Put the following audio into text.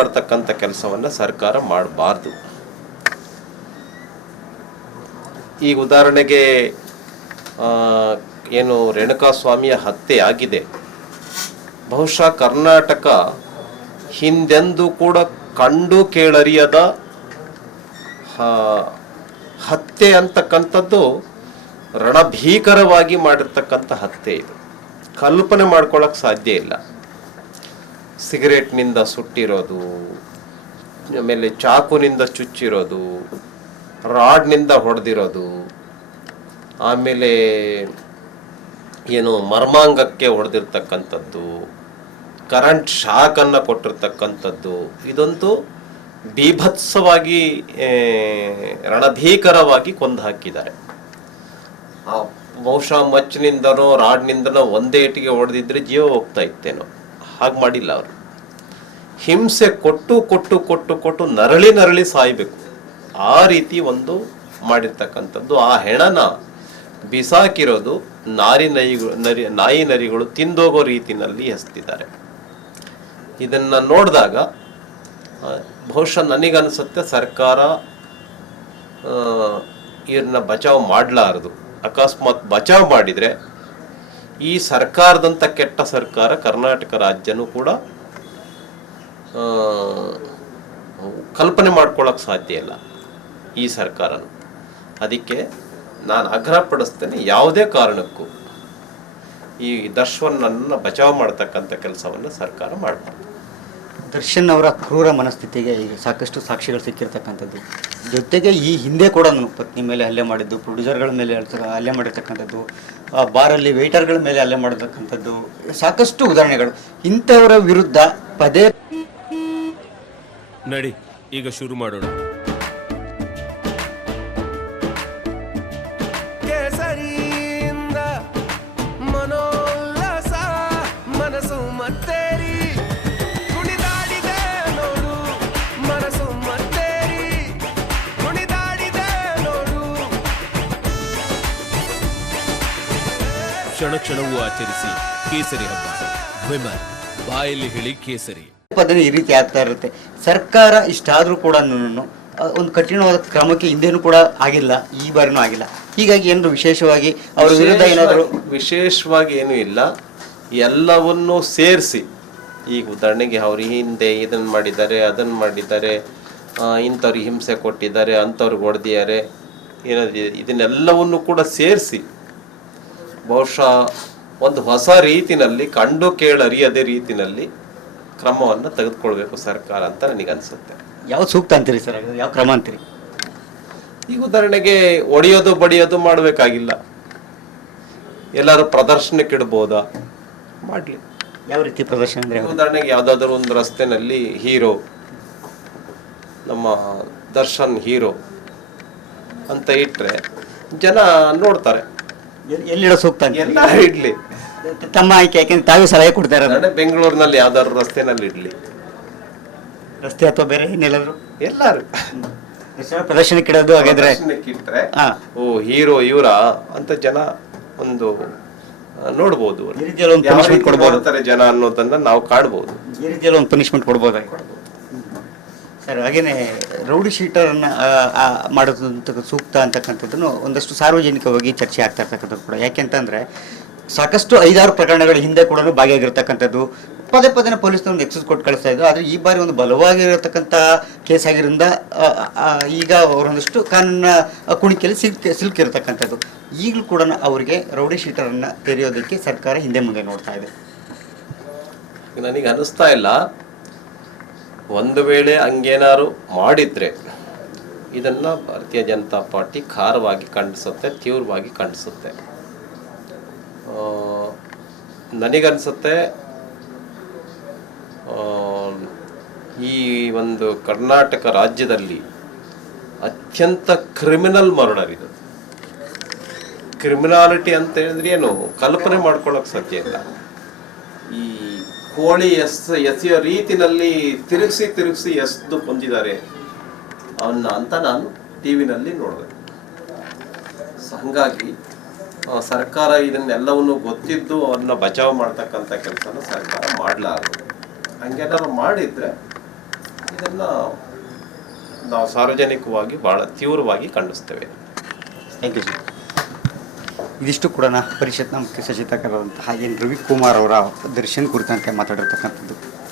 ಮಾಡ್ತಕ್ಕಂಥ ಕೆಲಸವನ್ನು ಸರ್ಕಾರ ಮಾಡಬಾರ್ದು. ಈಗ ಉದಾಹರಣೆಗೆ ಏನು ರೇಣುಕಾಸ್ವಾಮಿಯ ಹತ್ಯೆ ಆಗಿದೆ, ಬಹುಶಃ ಕರ್ನಾಟಕ ಹಿಂದೆಂದೂ ಕೂಡ ಕಂಡು ಕೇಳರಿಯದ ಹತ್ಯೆ ಅಂತಕ್ಕಂಥದ್ದು ರಣಭೀಕರವಾಗಿ ಮಾಡಿರ್ತಕ್ಕಂಥ ಹತ್ಯೆ. ಇದು ಕಲ್ಪನೆ ಮಾಡ್ಕೊಳ್ಳೋಕೆ ಸಾಧ್ಯ ಇಲ್ಲ. ಸಿಗರೇಟ್ನಿಂದ ಸುಟ್ಟಿರೋದು, ಆಮೇಲೆ ಚಾಕುನಿಂದ ಚುಚ್ಚಿರೋದು, ರಾಡ್ನಿಂದ ಹೊಡೆದಿರೋದು, ಆಮೇಲೆ ಏನು ಮರ್ಮಾಂಗಕ್ಕೆ ಹೊಡೆದಿರ್ತಕ್ಕಂಥದ್ದು, ಕರೆಂಟ್ ಶಾಕನ್ನು ಕೊಟ್ಟಿರ್ತಕ್ಕಂಥದ್ದು, ಇದಂತೂ ಬೀಭತ್ಸವಾಗಿ ರಣಭೀಕರವಾಗಿ ಕೊಂದು ಹಾಕಿದ್ದಾರೆ. ಬಹುಶಃ ಮಚ್ಚಿನಿಂದನೋ ರಾಡ್ನಿಂದನೋ ಒಂದೇ ಏಟಿಗೆ ಹೊಡೆದಿದ್ರೆ ಜೀವ ಹೋಗ್ತಾ ಇತ್ತೇನೋ. ಹಾಗೆ ಮಾಡಿಲ್ಲ ಅವರು. ಹಿಂಸೆ ಕೊಟ್ಟು ಕೊಟ್ಟು ಕೊಟ್ಟು ಕೊಟ್ಟು ನರಳಿ ನರಳಿ ಸಾಯಬೇಕು, ಆ ರೀತಿ ಒಂದು ಮಾಡಿರ್ತಕ್ಕಂಥದ್ದು. ಆ ಹೆಣನ ಬಿಸಾಕಿರೋದು ನಾಯಿ ನರಿಗಳು ತಿಂದೋಗೋ ರೀತಿನಲ್ಲಿ ಎಸ್ತಿದ್ದಾರೆ. ಇದನ್ನು ನೋಡಿದಾಗ ಬಹುಶಃ ನನಗನ್ಸುತ್ತೆ ಸರ್ಕಾರ ಇವ್ರನ್ನ ಬಚಾವ್ ಮಾಡಲಾರದು. ಅಕಸ್ಮಾತ್ ಬಚಾವ್ ಮಾಡಿದರೆ ಈ ಸರ್ಕಾರದಂಥ ಕೆಟ್ಟ ಸರ್ಕಾರ ಕರ್ನಾಟಕ ರಾಜ್ಯನೂ ಕೂಡ ಕಲ್ಪನೆ ಮಾಡ್ಕೊಳ್ಳೋಕೆ ಸಾಧ್ಯ ಇಲ್ಲ ಈ ಸರ್ಕಾರನ. ಅದಕ್ಕೆ ನಾನು ಆಗ್ರಹ ಪಡಿಸ್ತೇನೆ, ಯಾವುದೇ ಕಾರಣಕ್ಕೂ ಈ ದರ್ಶನನ್ನು ಬಚಾವ್ ಮಾಡ್ತಕ್ಕಂಥ ಕೆಲಸವನ್ನು ಸರ್ಕಾರ ಮಾಡಬಾರ್ದು. ದರ್ಶನ್ ಅವರ ಕ್ರೂರ ಮನಸ್ಥಿತಿಗೆ ಈಗ ಸಾಕಷ್ಟು ಸಾಕ್ಷಿಗಳು ಸಿಕ್ಕಿರ್ತಕ್ಕಂಥದ್ದು. ಜೊತೆಗೆ ಈ ಹಿಂದೆ ಕೂಡ ನಾನು ಪತ್ನಿ ಮೇಲೆ ಹಲ್ಲೆ ಮಾಡಿದ್ದು, ಪ್ರೊಡ್ಯೂಸರ್ಗಳ ಮೇಲೆ ಹಲ್ಲೆ ಮಾಡಿರ್ತಕ್ಕಂಥದ್ದು, ಬಾರಲ್ಲಿ ವೇಟರ್ಗಳ ಮೇಲೆ ಹಲ್ಲೆ ಮಾಡಿರ್ತಕ್ಕಂಥದ್ದು, ಸಾಕಷ್ಟು ಉದಾಹರಣೆಗಳು. ಇಂಥವರ ವಿರುದ್ಧ ಪದೇ ನಡಿ ಈಗ ಶುರು ಮಾಡೋಣ. ಕ್ಷಣ ಕ್ಷಣವೂ ಆಚರಿಸಿ ಕೇಸರಿ ಹಬ್ಬ. ವಿಮಲ್ ಬಾಯಲ್ಲಿ ಹೇಳಿ ಕೇಸರಿ. ಪದೇ ಈ ರೀತಿ ಆಗ್ತಾ ಇರುತ್ತೆ. ಸರ್ಕಾರ ಇಷ್ಟಾದ್ರೂ ಕೂಡ ಒಂದು ಕಠಿಣವಾದ ಕ್ರಮಕ್ಕೆ ಹಿಂದೇನೂ ಕೂಡ ಆಗಿಲ್ಲ, ಈ ಬಾರಿನೂ ಆಗಿಲ್ಲ. ಹೀಗಾಗಿ ಏನಾದ್ರು ವಿಶೇಷವಾಗಿ ಅವರ ವಿರುದ್ಧ ಏನಾದರೂ ವಿಶೇಷವಾಗಿ ಏನೂ ಇಲ್ಲ. ಎಲ್ಲವನ್ನೂ ಸೇರಿಸಿ, ಈಗ ಉದಾಹರಣೆಗೆ ಅವ್ರ ಹಿಂದೆ ಇದನ್ನು ಮಾಡಿದ್ದಾರೆ, ಅದನ್ನು ಮಾಡಿದ್ದಾರೆ, ಇಂಥವ್ರಿಗೆ ಹಿಂಸೆ ಕೊಟ್ಟಿದ್ದಾರೆ, ಅಂಥವ್ರಿಗೆ ಹೊಡೆದಿದ್ದಾರೆ, ಇದನ್ನೆಲ್ಲವನ್ನು ಕೂಡ ಸೇರಿಸಿ ಬಹುಶಃ ಒಂದು ಹೊಸ ರೀತಿನಲ್ಲಿ, ಕಂಡು ಕೇಳರಿಯದೇ ರೀತಿನಲ್ಲಿ ಕ್ರಮವನ್ನು ತೆಗೆದುಕೊಳ್ಬೇಕು ಸರ್ಕಾರ ಅಂತ ನನಗನ್ಸುತ್ತೆ. ಯಾವ ಸೂಕ್ತ ಅಂತೀರಿ ಸರ್? ಯಾವ ಕ್ರಮ ಅಂತೀರಿ? ಈಗ ಉದಾಹರಣೆಗೆ ಒಡೆಯೋದು ಬಡಿಯೋದು ಮಾಡಬೇಕಾಗಿಲ್ಲ, ಎಲ್ಲರೂ ಪ್ರದರ್ಶನಕ್ಕೆ ಇಡ್ಬೋದಾ? ಮಾಡಲಿ. ಯಾವ ರೀತಿ ಪ್ರದರ್ಶನ ಅಂದರೆ, ಉದಾಹರಣೆಗೆ ಯಾವುದಾದ್ರೂ ಒಂದು ರಸ್ತೆನಲ್ಲಿ ಹೀರೋ, ನಮ್ಮ ದರ್ಶನ್ ಹೀರೋ ಅಂತ ಇಟ್ಟರೆ ಜನ ನೋಡ್ತಾರೆ. ಎಲ್ಲಿಡೋ ಸೂಕ್ತ? ಎಲ್ಲ ಇಡ್ಲಿ, ತಮ್ಮ ಆಯ್ಕೆ. ಯಾಕೆಂದ್ರೆ ತಾವೇ ಸಲಹೆ ಕೊಡ್ತಾರೆ. ಬೆಂಗಳೂರಿನಲ್ಲಿ ಯಾವ್ದಾದ್ರು ರಸ್ತೆನಲ್ಲಿ ಇಡ್ಲಿ, ರಸ್ತೆ ಅಥವಾ ಬೇರೆ ಏನೆಲ್ಲಾದ್ರು ಎಲ್ಲಾರು ಪ್ರದರ್ಶನಕ್ಕೆ ಇಡೋದು. ಹಾಗಾದ್ರೆ ಇಟ್ರೆ ಓ ಹೀರೋ ಇವರಾ ಅಂತ ಜನ ಒಂದು ನೋಡ್ಬೋದು, ಜನ ಅನ್ನೋದನ್ನ ನಾವು ಕಾಣ್ಬೋದು. ಈ ರೀತಿಯಲ್ಲಿ ಒಂದು ಪನಿಷ್ಮೆಂಟ್ ಕೊಡ್ಬೋದಾಗಿ. ಸರ್, ಹಾಗೇನೆ ರೌಡಿ ಶೀಟರನ್ನು ಮಾಡೋದಂತ ಸೂಕ್ತ ಅಂತಕ್ಕಂಥದ್ದನ್ನು ಒಂದಷ್ಟು ಸಾರ್ವಜನಿಕವಾಗಿ ಚರ್ಚೆ ಆಗ್ತಾ ಇರ್ತಕ್ಕಂಥದ್ದು ಕೂಡ. ಯಾಕೆಂತಂದರೆ ಸಾಕಷ್ಟು 5-6 ಪ್ರಕರಣಗಳ ಹಿಂದೆ ಕೂಡ ಭಾಗಿಯಾಗಿರ್ತಕ್ಕಂಥದ್ದು. ಪದೇ ಪದೇ ಪೊಲೀಸ್ನವ್ರನ್ನ ಎಕ್ಸಸ್ ಕೊಟ್ಟು ಕಳಿಸ್ತಾ ಇದ್ರು. ಆದರೆ ಈ ಬಾರಿ ಒಂದು ಬಲವಾಗಿರತಕ್ಕಂಥ ಕೇಸ್ ಆಗಿರೋದ್ರಿಂದ ಈಗ ಅವರೊಂದಷ್ಟು ಕಾನೂನಿನ ಕುಣಿಕೆಯಲ್ಲಿ ಸಿಲುಕಿರ್ತಕ್ಕಂಥದ್ದು. ಈಗಲೂ ಕೂಡ ಅವರಿಗೆ ರೌಡಿ ಶೀಟರನ್ನು ತೆರೆಯೋದಕ್ಕೆ ಸರ್ಕಾರ ಹಿಂದೆ ಮುಂದೆ ನೋಡ್ತಾ ಇದೆ. ನನಗೆ ಅನಿಸ್ತಾ ಇಲ್ಲ, ಒಂದು ವೇಳೆ ಹಂಗೇನಾದ್ರು ಮಾಡಿದ್ರೆ ಇದನ್ನು ಭಾರತೀಯ ಜನತಾ ಪಾರ್ಟಿ ಖಾರವಾಗಿ ಖಂಡಿಸುತ್ತೆ, ತೀವ್ರವಾಗಿ ಖಂಡಿಸುತ್ತೆ. ನನಗನ್ಸುತ್ತೆ ಈ ಒಂದು ಕರ್ನಾಟಕ ರಾಜ್ಯದಲ್ಲಿ ಅತ್ಯಂತ ಕ್ರಿಮಿನಲ್ ಮರ್ಡರ್ ಇದು. ಕ್ರಿಮಿನಾಲಿಟಿ ಅಂತ ಹೇಳಿದ್ರೆ ಏನು ಕಲ್ಪನೆ ಮಾಡ್ಕೊಳ್ಳೋಕೆ ಸಾಧ್ಯ ಇಲ್ಲ. ಈ ಕೋಳಿ ಎಸೆಯೋ ರೀತಿನಲ್ಲಿ ತಿರುಗಿಸಿ ಎಸ್ದು ಕೊಂದಿದ್ದಾರೆ ಅಂತ ನಾನು ಟಿವಿನಲ್ಲಿ ನೋಡಿದೆ. ಹಾಗಾಗಿ ಸರ್ಕಾರ ಇದನ್ನೆಲ್ಲವನ್ನು ಗೊತ್ತಿದ್ದು ಅವನ್ನ ಬಚಾವ್ ಮಾಡ್ತಕ್ಕಂಥ ಕೆಲಸನ ಸರ್ಕಾರ ಮಾಡಲಾರದು. ಹಂಗೇನಾದ್ರು ಮಾಡಿದ್ರೆ ಇದನ್ನು ನಾವು ಸಾರ್ವಜನಿಕವಾಗಿ ಭಾಳ ತೀವ್ರವಾಗಿ ಖಂಡಿಸ್ತೇವೆ. Thank you sir. ಇದಿಷ್ಟು ಕೂಡ ಪರಿಷತ್ನ ಮುಖ್ಯ ಸಚೇತಕರಾದಂತಹ ಎನ್ ರವಿಕುಮಾರ್ ಅವರ ದರ್ಶನ್ ಕುರಿತಂತೆ ಮಾತಾಡಿರ್ತಕ್ಕಂಥದ್ದು.